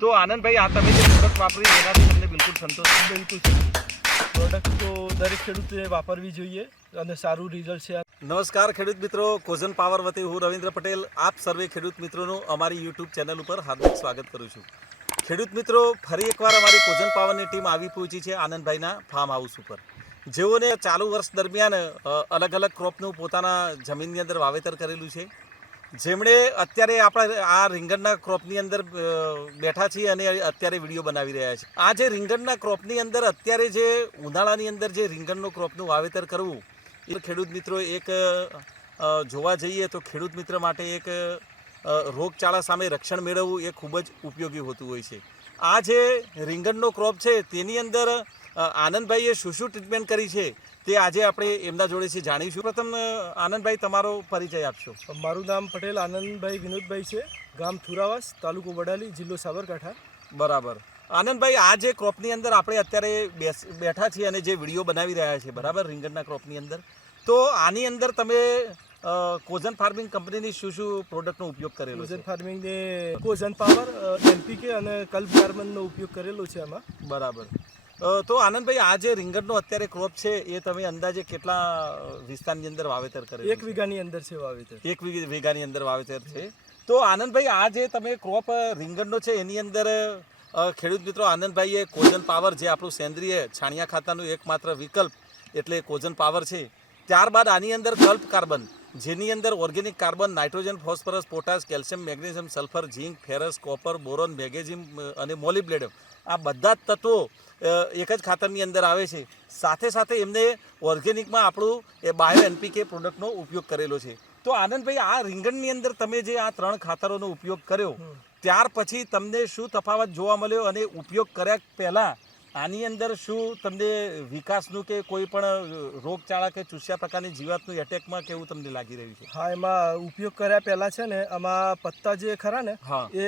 તો આનંદભાઈ આ તમે જે પ્રોડક્ટ વાપરી એનાથી તમને બિલકુલ સંતોષ? બિલકુલ પ્રોડક્ટ તો દરેક ખેડૂતે વાપરવી જોઈએ અને સારું રિઝલ્ટ છે. નમસ્કાર ખેડૂત મિત્રો, કોઝન પાવર વતી હું રવિન્દ્ર પટેલ આપ સર્વે ખેડૂત મિત્રોનું અમારી યુટ્યુબ ચેનલ ઉપર હાર્દિક સ્વાગત કરું છું. ખેડૂત મિત્રો, ફરી એકવાર અમારી કોઝન પાવરની ટીમ આવી પહોંચી છે આનંદભાઈના ફાર્મ હાઉસ ઉપર, જેઓને ચાલુ વર્ષ દરમિયાન અલગ અલગ ક્રોપનું પોતાના જમીનની અંદર વાવેતર કરેલું છે. જેમણે અત્યારે આપણા આ રીંગણના ક્રોપની અંદર બેઠા છીએ અને અત્યારે વિડીયો બનાવી રહ્યા છે. આ જે રીંગણના ક્રોપની અંદર અત્યારે જે ઉનાળાની અંદર જે રીંગણનું ક્રોપનું વાવેતર કરવું એ ખેડૂત મિત્રો એક જોવા જઈએ તો ખેડૂત મિત્ર માટે એક રોગચાળા સામે રક્ષણ મેળવવું એ ખૂબ જ ઉપયોગી હોતું હોય છે. આ જે રીંગણનો ક્રોપ છે તેની અંદર આનંદભાઈએ શું શું ટ્રીટમેન્ટ કરી છે તે આજે આપણે એમના જોડેથી જાણીશું. પ્રથમ આનંદભાઈ, તમારો પરિચય આપશો. મારું નામ પટેલ આનંદભાઈ વિનોદભાઈ છે, ગામ થુરાવાસ, તાલુકો વડાલી, જિલ્લો સાબરકાંઠા. બરાબર. આનંદભાઈ, આ જે ક્રોપની અંદર આપણે અત્યારે બેઠા છીએ અને જે વિડીયો બનાવી રહ્યા છે, બરાબર, રીંગણના ક્રોપની અંદર, તો આની અંદર તમે કોઝન ફાર્મિંગ કંપનીની શું શું પ્રોડક્ટનો ઉપયોગ કરેલો છે? કોઝન ફાર્મિંગને કોઝન પાવર, એનપીકે અને કલ્પ કાર્બનનો ઉપયોગ કરેલો છે આમાં. બરાબર. તો આનંદભાઈ, આ જે રીંગણનો અત્યારે ક્રોપ છે એ તમે અંદાજે કેટલા વિસ્તારની અંદર વાવેતર કરેલું? 1 વીઘાની અંદર છે વાવેતર. 1 વીઘાની અંદર વાવેતર છે. તો આનંદભાઈ, આ જે તમે ક્રોપ રીંગણનો છે એની અંદર ખેડૂત મિત્રો, આનંદભાઈએ કોઝન પાવર, જે આપણું સેન્દ્રિય છાણિયા ખાતાનું એકમાત્ર વિકલ્પ એટલે કોઝન પાવર છે, ત્યારબાદ આની અંદર કલ્પ કાર્બન, જેની અંદર organic carbon, nitrogen, phosphorus, potash, calcium, magnesium, sulphur, zinc, ferrous, copper, boron, magnesium અને મોલિબ્લેડમ, આ બધા જ તત્વો એક જ ખાતરની અંદર આવે છે. સાથે સાથે એમને ઓર્ગેનિકમાં આપણું એ બાયો એનપીકે પ્રોડક્ટનો ઉપયોગ કરેલો છે. તો આનંદભાઈ, આ રીંગણની અંદર તમે જે આ 3 ખાતરોનો ઉપયોગ કર્યો, ત્યાર પછી તમને શું તફાવત જોવા મળ્યો અને ઉપયોગ કર્યા પહેલાં આની અંદર શું તમને વિકાસનું કે કોઈ પણ રોગચાળા કે ચૂસ્યા પ્રકારની જીવાતનું એટેકમાં કેવું તમને લાગી રહ્યું છે? હા, એમાં ઉપયોગ કર્યા પહેલા છે ને, આમાં પત્તા જે ખરા ને એ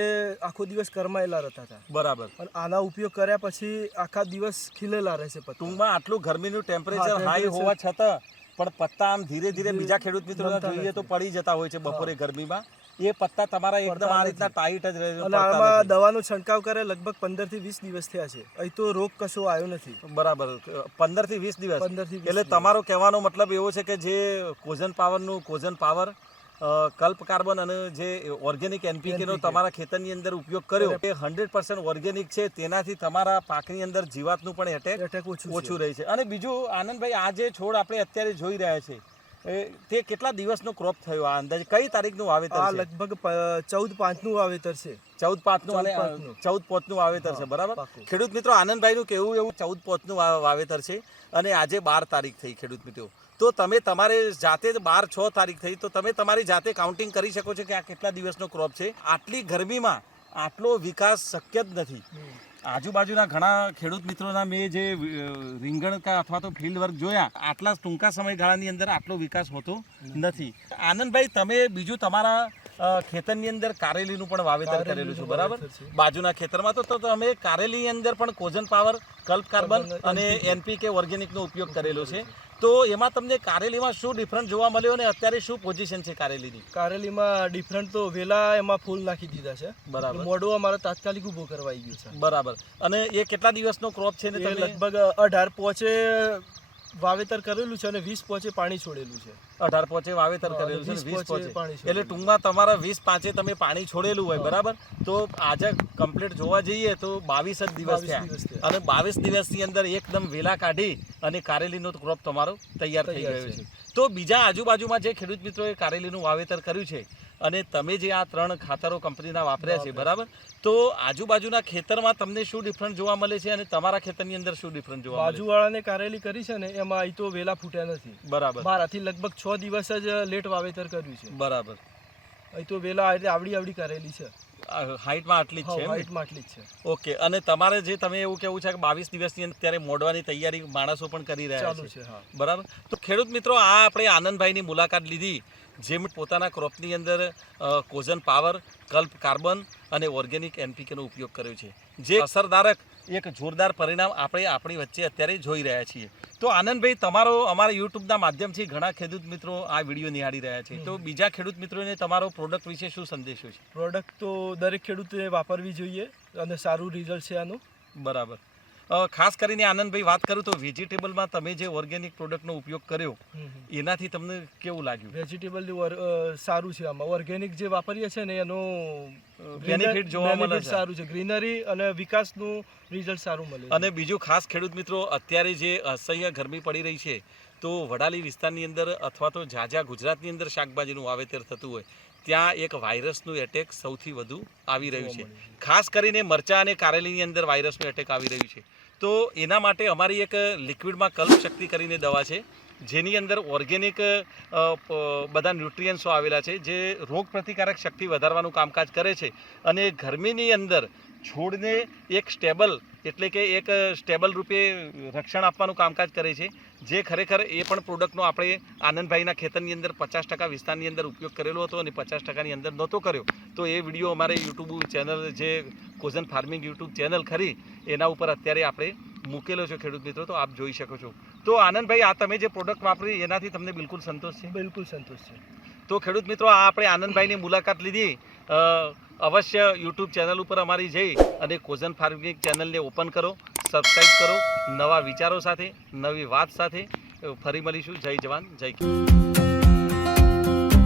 આખો દિવસ કરમાયેલા રહેતા હતા. બરાબર. અને આના ઉપયોગ કર્યા પછી આખા દિવસ ખીલેલા રહેશે પત્તા. ટૂંકમાં આટલું ગરમીનું ટેમ્પરેચર હાઈ હોવા છતાં પણ પત્તા આમ ધીરે ધીરે બીજા ખેડૂત મિત્રોને જોઈએ તો પડી જતા હોય છે બપોરે ગરમીમાં. એ પત્તા તમારા એકદમ આ રીતના ટાઈટ જ રહે છે. અને આમાં દવાનો છંટકાવ કરે લગભગ 15 થી 20 દિવસ થયા છે. અહીં તો રોગ કશો આવ્યો નથી. બરાબર. 15 થી 20 દિવસ. 15 થી 20 એટલે તમારો કહેવાનો મતલબ એવો છે કે જે કોઝન પાવર, કલ્પ કાર્બન અને જે ઓર્ગેનિક એનપીકે નો તમારા ખેતરની અંદર ઉપયોગ કર્યો એ 100% ઓર્ગેનિક છે. તેનાથી તમારા પાકની અંદર જીવાતનું પણ એટેક ઓછું રહે છે. અને બીજું આનંદભાઈ, આ જે છોડ આપણે અત્યારે જોઈ રહ્યા છે તે કેટલા દિવસનો ક્રોપ થયો? આ અંદાજે કઈ તારીખનું વાવેતર છે? આ લગભગ 14/5 નું વાવેતર છે. 14/5 અને 14/5 નું વાવેતર છે. બરાબર. ખેડૂત મિત્રો, આનંદભાઈનું કેવું એવું 14/5 નું વાવેતર છે અને આજે 12 તારીખ થઈ. ખેડૂત મિત્રો, તો તમે તમારે જાતે 12/6 તારીખ થઈ, તો તમે તમારી જાતે કાઉન્ટિંગ કરી શકો છો કે આ કેટલા દિવસનો ક્રોપ છે. આટલી ગરમીમાં આટલો વિકાસ શક્ય જ નથી. આજુબાજુના ઘણા ખેડૂત મિત્રોના મેં જે રીંગણ અથવા તો ફિલ્ડ વર્ક જોયા, આટલા ટૂંકા સમયગાળાની અંદર આટલો વિકાસ હોતો નથી. આનંદભાઈ, તમે બીજું તમારા ખેતરની અંદર કારેલીનું પણ વાવેતર કરેલું છે, બરાબર? બાજુના ખેતરમાં તો તમે કારેલીની અંદર પણ કોઝન પાવર, કલ્પ કાર્બન અને એનપીકે ઓર્ગેનિકનો ઉપયોગ કરેલો છે. તો એમાં તમને કારેલીમાં શું ડિફરન્ટ જોવા મળ્યો અને અત્યારે શું પોઝિશન છે કારેલીની? કારેલીમાં ડિફરન્ટ તો વેલા એમાં ફૂલ નાખી દીધા છે. બરાબર. મોડું અમારે તાત્કાલિક ઊભો કરવાઈ ગયું છે. બરાબર. અને એ કેટલા દિવસનો ક્રોપ છે ને? લગભગ 18 પોચે વાવેતર કરેલું છે અને 20 પોચે પાણી છોડેલું છે. 18 પોચે વાવેતર કરેલું છે, 20 પોચે પાણી. એટલે ટૂંકમાં તમારા 20 પાંચે તમે પાણી છોડેલું હોય, બરાબર? તો આજે કમ્પ્લીટ જોવા જઈએ તો 22 જ દિવસ થયા અને 22 દિવસની અંદર એકદમ વેલા કાઢી અને કારેલીનો ક્રોપ તમારો તૈયાર થઈ ગયો છે. તો બીજા આજુબાજુમાં જે ખેડૂત મિત્રોએ કારેલીનું વાવેતર કર્યું છે અને તમે જે આ 3 ખાતરો કંપનીના વાપર્યા છે, બરાબર, તો આજુબાજુના ખેતરમાં તમને શું ડિફરન્ટ જોવા મળે છે અને તમારા ખેતરની અંદર શું ડિફરન્ટ જોવા મળે છે? બાજુવાળાને કારેલી કરી છે ને એમાં અહીં તો વેલા ફૂટ્યા નથી. બરાબર. મારાથી લગભગ 6 દિવસ જ લેટ વાવેતર કર્યું છે. બરાબર. અહીં તો વેલા આવડી કરેલી છે. હાઈટમાં આટલી જ છે? હાઈટમાં આટલી જ છે. ઓકે. અને તમારે જે તમે એવું કેવું છે કે 22 દિવસની અંદર ત્યારે મોડવાની તૈયારી માણસો પણ કરી રહ્યા છે, બરાબર? તો ખેડૂત મિત્રો, આ આપણે આનંદભાઈની મુલાકાત લીધી, જેમ પોતાના ક્રોપની અંદર કોઝન પાવર, કલ્પ કાર્બન અને ઓર્ગેનિક એનપીકેનો ઉપયોગ કર્યો છે, જે અસરદારક એક જોરદાર પરિણામ આપણે આપણી વચ્ચે અત્યારે જોઈ રહ્યા છીએ. તો આનંદભાઈ, તમારો અમારા યુટ્યુબના માધ્યમથી ઘણા ખેડૂત મિત્રો આ વિડીયો નિહાળી રહ્યા છે, તો બીજા ખેડૂત મિત્રોને તમારો પ્રોડક્ટ વિશે શું સંદેશો છે? પ્રોડક્ટ તો દરેક ખેડૂતે વાપરવી જોઈએ અને સારું રિઝલ્ટ છે આનું. બરાબર. ખાસ કરીને આનંદભાઈ વાત કરું તો વેજીટેબલમાં તમે જે ઓર્ગેનિક પ્રોડક્ટનો ઉપયોગ કર્યો એનાથી તમને કેવું લાગ્યું? વેજીટેબલ સારું છે આમાં. ઓર્ગેનિક જે વાપરીએ છીએ ને એનું બેનિફિટ જોવા મળે છે. સારું છે, ગ્રીનરી અને વિકાસનું રિઝલ્ટ સારું મળે છે. અને બીજું ખાસ ખેડૂત મિત્રો, અત્યારે જે અસહ્ય ગરમી પડી રહી છે, તો વડાલી વિસ્તારની અંદર અથવા તો ઝાઝા ગુજરાતની અંદર શાકભાજીનું વાવેતર થતું હોય ત્યાં એક વાયરસનું એટેક સૌથી વધુ આવી રહ્યું છે. ખાસ કરીને મરચાં અને કારેલીની અંદર વાયરસનું એટેક આવી રહ્યું છે. તો એના માટે અમારી એક લિક્વિડમાં કલ્પશક્તિ કરીને દવા છે, જેની અંદર ઓર્ગેનિક બધા ન્યુટ્રિયન્ટ્સો આવેલા છે, જે રોગ પ્રતિકારક શક્તિ વધારવાનું કામકાજ કરે છે અને ગરમીની અંદર છોડને એક સ્ટેબલ એટલે કે એક સ્ટેબલ રૂપે રક્ષણ આપવાનું કામકાજ કરે છે, જે ખરેખર એ પણ પ્રોડક્ટનો આપણે આનંદભાઈના ખેતરની અંદર 50% વિસ્તારની અંદર ઉપયોગ કરેલો હતો અને 50%ની અંદર નહોતો કર્યો. તો એ વિડીયો અમારે યુટ્યુબ ચેનલ, જે કોઝન ફાર્મિંગ યુટ્યુબ ચેનલ ખરી, એના ઉપર અત્યારે આપણે મૂકેલો છે ખેડૂત મિત્રો, તો આપ જોઈ શકો છો. તો આનંદભાઈ, આ તમે જે પ્રોડક્ટ વાપરી એનાથી તમને બિલકુલ સંતોષ છે? બિલકુલ સંતોષ છે. તો ખેડૂત મિત્રો, આ આપણે આનંદભાઈની મુલાકાત લીધી. અવશ્ય યુટ્યુબ ચેનલ ઉપર અમારી જઈ અને કોઝન ફાર્મિંગ ચેનલને ઓપન કરો, સબસ્ક્રાઈબ કરો. નવા વિચારો સાથે, નવી વાત સાથે ફરી મળીશું. જય જવાન, જય કિસાન.